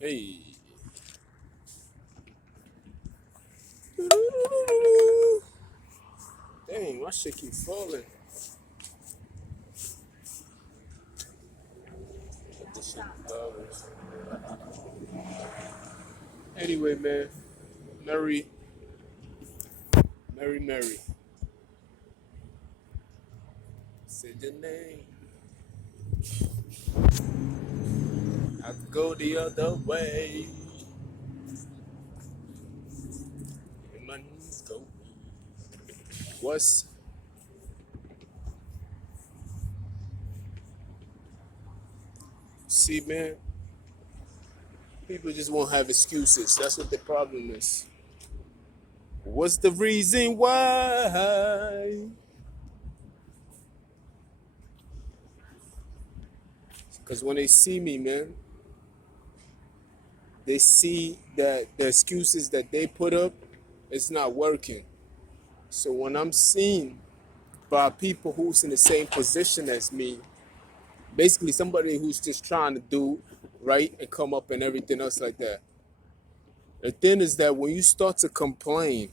Hey. Dang, my shit keep falling. This shit Anyway, man. Mary, Mary. Said your name. I could go the other way. And my knees go. What's See, man? People just won't have excuses. That's what the problem is. What's the reason why? Because when they see me, man, they see that the excuses that they put up, it's not working. So when I'm seen by people who's in the same position as me, basically somebody who's just trying to do right and come up and everything else like that. The thing is that when you start to complain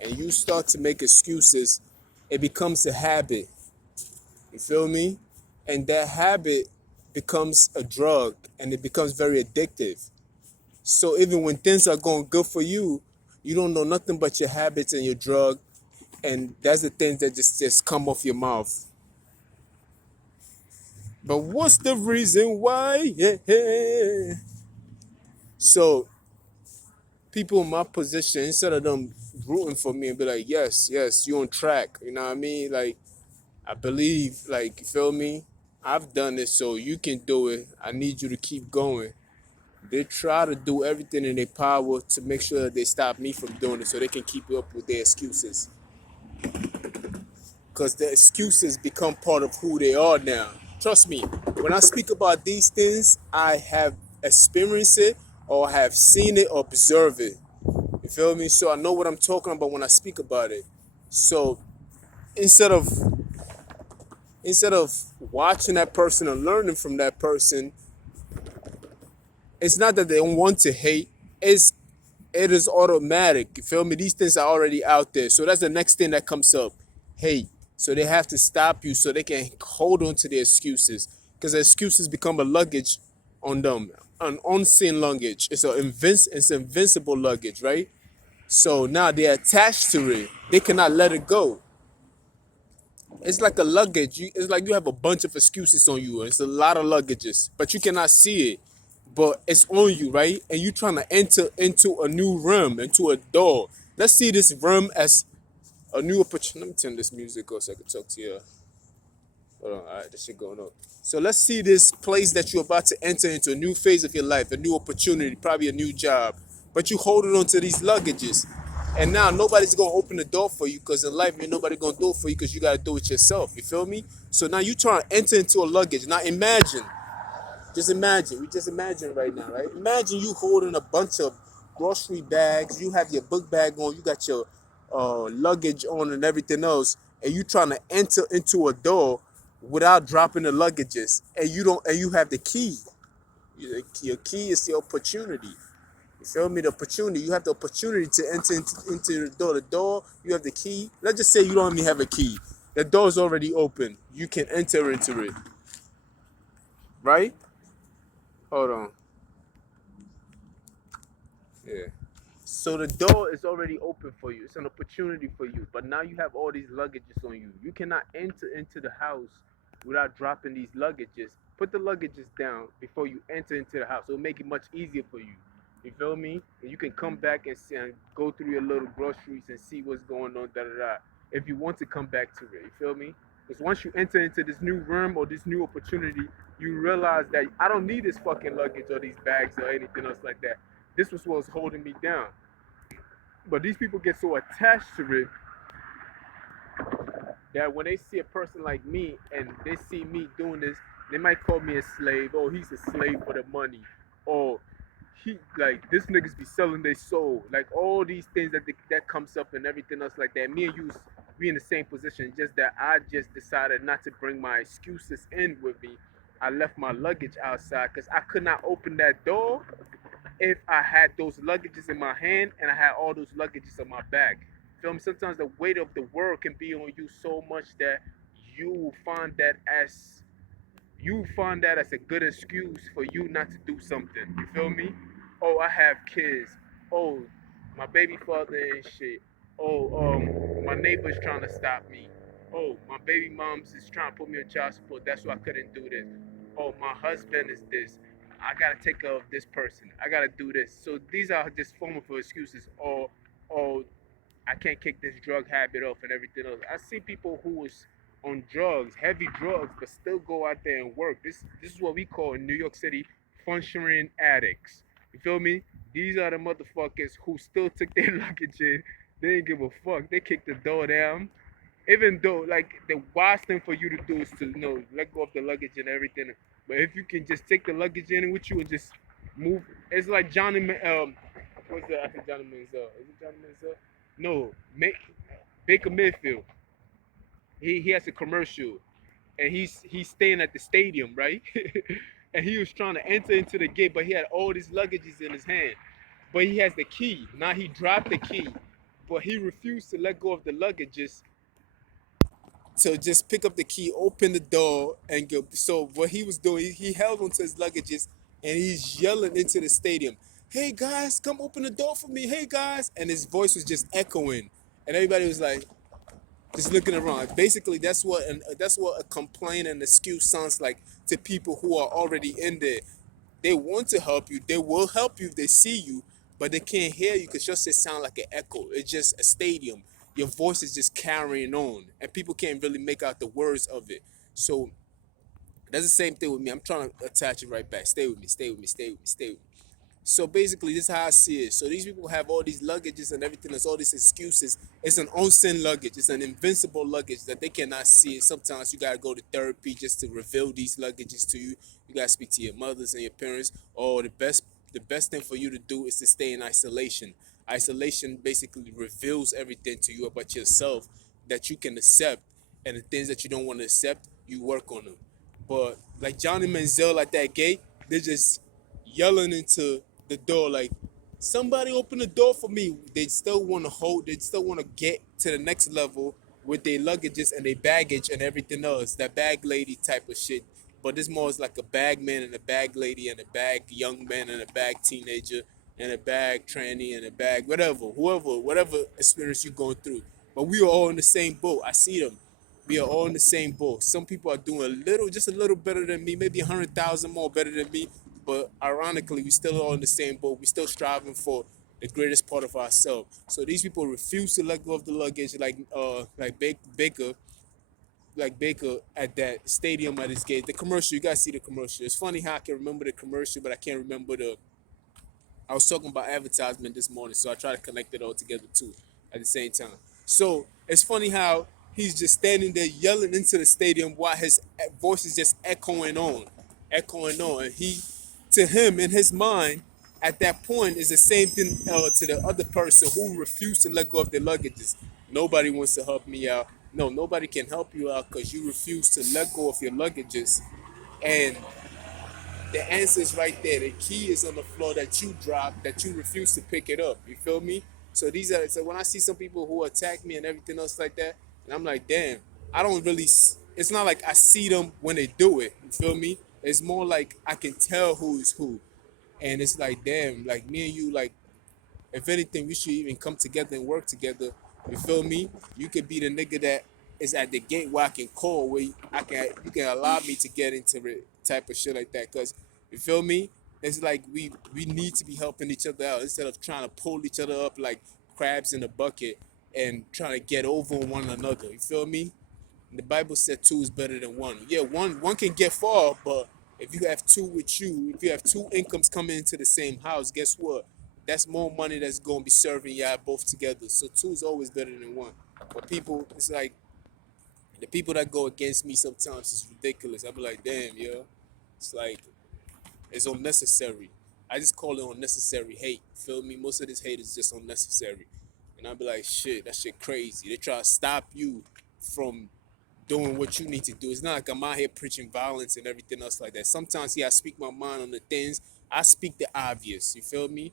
and you start to make excuses, it becomes a habit. You feel me? And that habit becomes a drug and it becomes very addictive. So even when things are going good for you, you don't know nothing but your habits and your drug, and that's the things that just come off your mouth. But what's the reason why? Yeah. So people in my position, instead of them rooting for me and be like, yes, you on track. You know what I mean? Like, I believe, like, you feel me? I've done it, so you can do it. I need you to keep going. They try to do everything in their power to make sure that they stop me from doing it so they can keep up with their excuses. Because the excuses become part of who they are now. Trust me, when I speak about these things, I have experienced it or have seen it or observed it. You feel me? So I know what I'm talking about when I speak about it. So instead of instead of watching that person and learning from that person, it's not that they don't want to hate. It is automatic. You feel me? These things are already out there. So that's the next thing that comes up. Hate. So they have to stop you so they can hold on to their excuses. Because the excuses become a luggage on them. An unseen luggage. It's invincible luggage, right? So now they're attached to it. They cannot let it go. It's like a luggage. It's like you have a bunch of excuses on you. It's a lot of luggages, but you cannot see it. But it's on you, right? And you trying to enter into a new realm, into a door. Let's see this realm as a new opportunity. Let me turn this music off so I can talk to you. Hold on, all right, this shit going up. So let's see this place that you're about to enter into a new phase of your life, a new opportunity, probably a new job. But you holding on to these luggages. And now nobody's gonna open the door for you because in life ain't nobody gonna do it for you because you gotta do it yourself. You feel me? So now you trying to enter into a luggage. Now we just imagine right now, right? Imagine you holding a bunch of grocery bags, you have your book bag on, you got your luggage on and everything else, and you trying to enter into a door without dropping the luggages, and you have the key. Your key is the opportunity. You feel me? The opportunity. You have the opportunity to enter into the door. The door, you have the key. Let's just say you don't even have a key. The door is already open. You can enter into it. Right? Hold on. Yeah. So the door is already open for you. It's an opportunity for you. But now you have all these luggages on you. You cannot enter into the house without dropping these luggages. Put the luggages down before you enter into the house. It'll make it much easier for you. You feel me? And you can come back and see, and go through your little groceries and see what's going on, da da da. If you want to come back to it, you feel me? Because once you enter into this new room or this new opportunity, you realize that I don't need this fucking luggage or these bags or anything else like that. This was what was holding me down. But these people get so attached to it that when they see a person like me and they see me doing this, they might call me a slave. Oh, he's a slave for the money. Or he like this niggas be selling their soul. Like all these things that comes up and everything else like that. Me and you we in the same position. Just that I just decided not to bring my excuses in with me. I left my luggage outside because I could not open that door if I had those luggages in my hand and I had all those luggages on my back. Feel me? Sometimes the weight of the world can be on you so much that you will find that as you find that as a good excuse for you not to do something. You feel me? Oh, I have kids. Oh, my baby father and shit. Oh, my neighbor's trying to stop me. Oh, my baby mom's is trying to put me on child support. That's why I couldn't do this. Oh, my husband is this. I gotta take care of this person. I gotta do this. So these are just form of excuses. Or I can't kick this drug habit off and everything else. I see people who was on drugs, heavy drugs, but still go out there and work. This is what we call in New York City functioning addicts. You feel me? These are the motherfuckers who still took their luggage in. They didn't give a fuck. They kicked the door down. Even though, like, the wise thing for you to do is to, let go of the luggage and everything. But if you can just take the luggage in with you and just move, it's like what's that? I think Johnny Manziel. Is it Johnny Manziel? No, Baker Mayfield. He has a commercial, and he's staying at the stadium, right? And he was trying to enter into the gate, but he had all these luggages in his hand. But he has the key. Now he dropped the key, but he refused to let go of the luggages. So just pick up the key, open the door, and go. So what he was doing, he held onto his luggages, and he's yelling into the stadium, "Hey guys, come open the door for me! Hey guys!" And his voice was just echoing, and everybody was like, just looking around. Basically, that's what a complaint and excuse sounds like to people who are already in there. They want to help you. They will help you if they see you, but they can't hear you because your shit sound like an echo. It's just a stadium. Your voice is just carrying on, and people can't really make out the words of it. So that's the same thing with me. I'm trying to attach it right back. Stay with me. Stay with me. Stay with me. Stay with me. So basically, this is how I see it. So these people have all these luggages and everything. There's all these excuses. It's an unseen luggage. It's an invincible luggage that they cannot see. And sometimes you gotta go to therapy just to reveal these luggages to you. You gotta speak to your mothers and your parents. Or the best thing for you to do is to stay in isolation. Isolation basically reveals everything to you about yourself that you can accept, and the things that you don't want to accept, you work on them. But like Johnny Manziel at that gate, they're just yelling into the door like, somebody open the door for me. They still want to they still want to get to the next level with their luggages and their baggage and everything else, that bag lady type of shit. But this more is like a bag man and a bag lady and a bag young man and a bag teenager and a bag tranny and a bag whatever, whoever, whatever experience you're going through. But we are all in the same boat. I see them. We are all in the same boat. Some people are doing just a little better than me, maybe 100,000 more better than me. But ironically, we still all in the same boat. We still striving for the greatest part of ourselves. So these people refuse to let go of the luggage, like Baker at that stadium at his gate. The commercial, you guys see the commercial. It's funny how I can remember the commercial, but I can't remember the. I was talking about advertisement this morning, so I try to connect it all together too at the same time. So it's funny how he's just standing there yelling into the stadium while his voice is just echoing on. And to him, in his mind, at that point, is the same thing to the other person who refused to let go of their luggages. Nobody wants to help me out. No, nobody can help you out because you refuse to let go of your luggages. And the answer is right there. The key is on the floor that you dropped, that you refuse to pick it up. You feel me? So when I see some people who attack me and everything else like that, and I'm like, damn, I don't really. It's not like I see them when they do it. You feel me? It's more like I can tell who is who, and it's like, damn, like me and you, like if anything, we should even come together and work together. You feel me? You could be the nigga that is at the gate where I can call, where you can allow me to get into it, type of shit like that. Cause you feel me? It's like we need to be helping each other out instead of trying to pull each other up like crabs in a bucket and trying to get over one another. You feel me? The Bible said two is better than one. Yeah, one can get far, but if you have two with you, if you have two incomes coming into the same house, guess what? That's more money that's gonna be serving y'all both together. So two is always better than one. But people, it's like the people that go against me sometimes is ridiculous. I be like, damn, yo, it's like it's unnecessary. I just call it unnecessary hate. Feel me? Most of this hate is just unnecessary. And I be like, shit, that shit crazy. They try to stop you from doing what you need to do. It's not like I'm out here preaching violence and everything else like that. Sometimes, yeah, I speak my mind on the things. I speak the obvious. You feel me?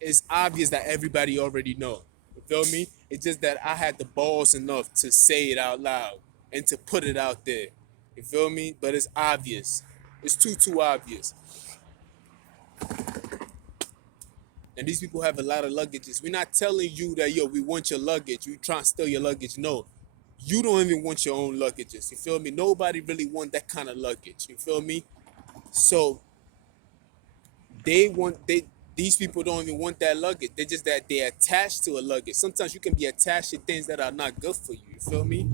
It's obvious that everybody already know. You feel me? It's just that I had the balls enough to say it out loud and to put it out there. You feel me? But it's obvious. It's too obvious. And these people have a lot of luggages. We're not telling you that yo, we want your luggage. We trying to steal your luggage. No, you don't even want your own luggages. You feel me? Nobody really want that kind of luggage. You feel me? So they these people don't even want that luggage. They're just that they're attached to a luggage. Sometimes you can be attached to things that are not good for you. You feel me?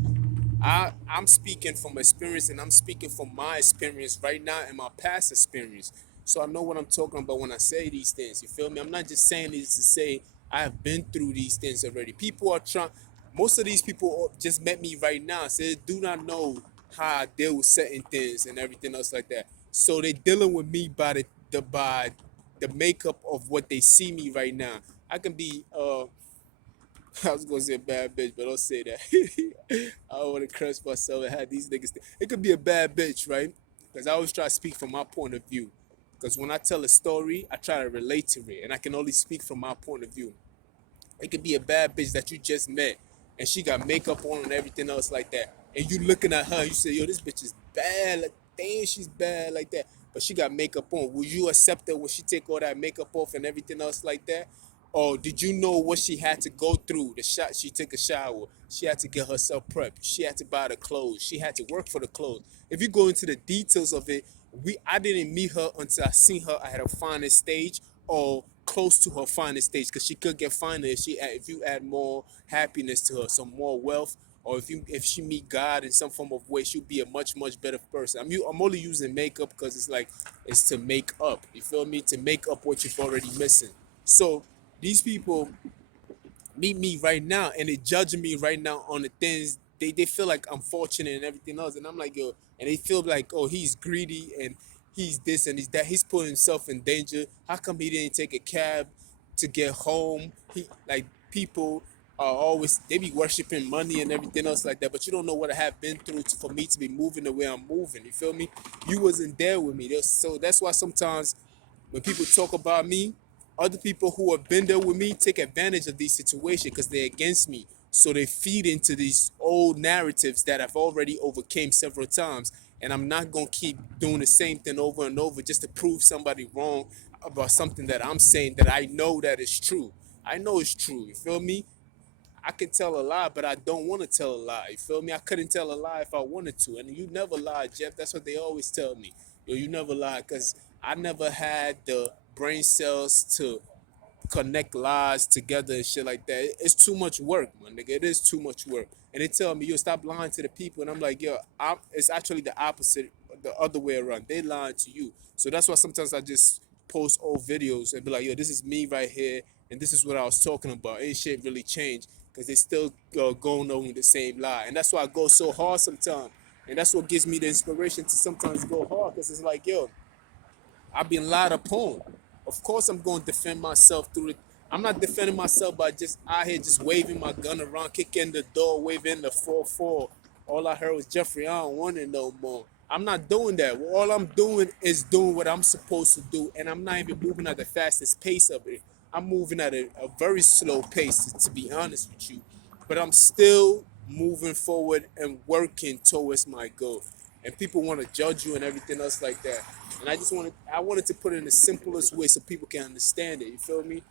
I'm speaking from experience, and I'm speaking from my experience right now and my past experience. So I know what I'm talking about when I say these things. You feel me? I'm not just saying this to say I have been through these things already. People are trying. Most of these people just met me right now, so they do not know how I deal with certain things and everything else like that. So they dealing with me by the makeup of what they see me right now. I can be I was gonna say a bad bitch, but don't say that. I don't want to curse myself and have these niggas. It could be a bad bitch, right? Because I always try to speak from my point of view. Because when I tell a story, I try to relate to it, and I can only speak from my point of view. It could be a bad bitch that you just met, and she got makeup on and everything else like that. And you looking at her, you say, "Yo, this bitch is bad. Like, damn, she's bad like that." But she got makeup on. Will you accept her when she take all that makeup off and everything else like that? Or did you know what she had to go through? The shot she took a shower. She had to get herself prepped. She had to buy the clothes. She had to work for the clothes. If you go into the details of it, I didn't meet her until I seen her at her finest stage or close to her finest stage, because she could get finer if you add more happiness to her, some more wealth, or if she meet God in some form of way, she'll be a much better person. I'm only using makeup because it's like it's to make up. You feel me? To make up what you've already missing. So these people meet me right now and they judging me right now on the things they feel like I'm fortunate and everything else, and I'm like, yo, and they feel like, oh, he's greedy and he's this and he's that, he's putting himself in danger. How come he didn't take a cab to get home? He like people are always, they be worshiping money and everything else like that, but you don't know what I have been through for me to be moving the way I'm moving. You feel me? You wasn't there with me. So that's why sometimes when people talk about me, other people who have been there with me take advantage of these situations because they're against me. So they feed into these old narratives that I've already overcame several times. And I'm not going to keep doing the same thing over and over just to prove somebody wrong about something that I'm saying that I know that is true. I know it's true. You feel me? I can tell a lie, but I don't want to tell a lie. You feel me? I couldn't tell a lie if I wanted to. And you never lie, Jeff. That's what they always tell me. Yo, you never lie, because I never had the brain cells to connect lies together and shit like that. It's too much work, my nigga. It is too much work. And they tell me, yo, stop lying to the people. And I'm like, yo, it's actually the opposite, the other way around. They lying to you. So that's why sometimes I just post old videos and be like, yo, this is me right here. And this is what I was talking about. Ain't shit really changed, because they still going on the same lie. And that's why I go so hard sometimes. And that's what gives me the inspiration to sometimes go hard, because it's like, yo, I've been lied upon. Of course, I'm going to defend myself through it. I'm not defending myself by just out here just waving my gun around, kicking the door, waving the 4-4. All I heard was, Jeffrey, I don't want it no more. I'm not doing that. All I'm doing is doing what I'm supposed to do, and I'm not even moving at the fastest pace of it. I'm moving at a very slow pace, to be honest with you. But I'm still moving forward and working towards my goal. And people want to judge you and everything else like that. And I wanted to put it in the simplest way so people can understand it. You feel me?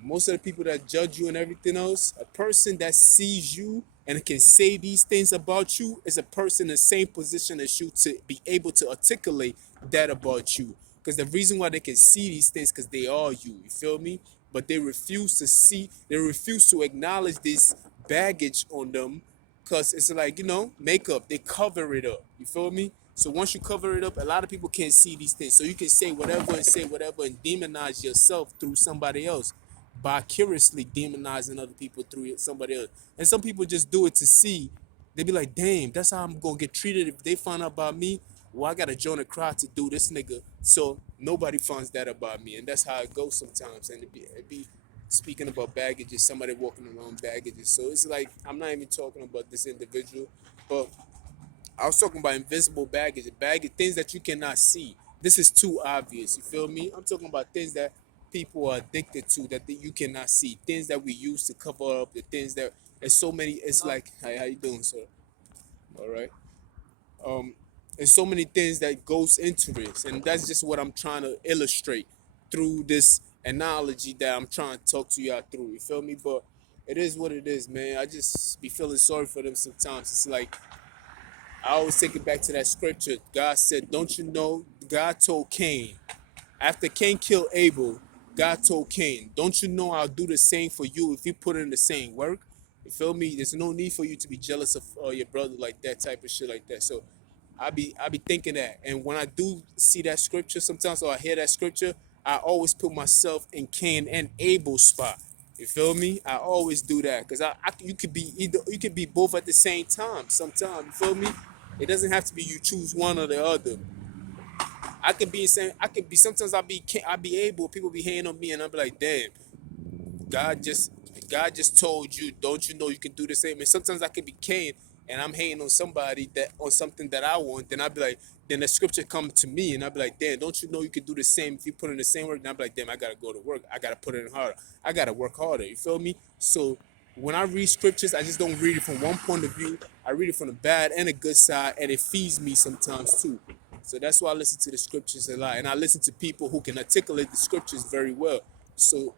Most of the people that judge you and everything else, a person that sees you and can say these things about you is a person in the same position as you to be able to articulate that about you. Because the reason why they can see these things, because they are you. You feel me? But they refuse to see, they refuse to acknowledge this baggage on them, because it's like, makeup, they cover it up. You feel me? So once you cover it up, a lot of people can't see these things. So you can say whatever and demonize yourself through somebody else, vicariously demonizing other people through somebody else. And some people just do it to see. They be like, damn, that's how I'm gonna get treated if they find out about me. Well, I gotta join a crowd to do this, nigga. So nobody finds that about me, and that's how it goes sometimes. And it be speaking about baggages, somebody walking around baggages. So it's like, I'm not even talking about this individual, but I was talking about invisible baggage, things that you cannot see. This is too obvious. You feel me? I'm talking about things that people are addicted to that you cannot see. Things that we use to cover up the things that. There's so many. It's like, hey, how you doing, sir? All right. Um, there's so many things that goes into this, and that's just what I'm trying to illustrate through this analogy that I'm trying to talk to y'all through. You feel me? But it is what it is, man. I just be feeling sorry for them sometimes. It's like I always take it back to that scripture. God said, "Don't you know?" God told Cain after Cain killed Abel. God told Cain, "Don't you know I'll do the same for you if you put in the same work?" You feel me? There's no need for you to be jealous of your brother like that type of shit like that. So I be thinking that, and when I do see that scripture sometimes, or I hear that scripture, I always put myself in Cain and Abel's spot. You feel me? I always do that because you could be either, you could be both at the same time. Sometimes, you feel me? It doesn't have to be you choose one or the other. I could be saying I could be sometimes I be able people be hating on me and I'll be like, damn, God just God just told you, don't you know you can do the same? And sometimes I can be Cain and I'm hating on somebody that on something that I want, then I'll be like, then the scripture come to me and I'll be like, damn, don't you know you can do the same if you put in the same work? And I'll be like, damn, I gotta go to work. I gotta put in harder. I gotta work harder. You feel me? So when I read scriptures, I just don't read it from one point of view. I read it from the bad and the good side, and it feeds me sometimes too. So that's why I listen to the scriptures a lot, and I listen to people who can articulate the scriptures very well. So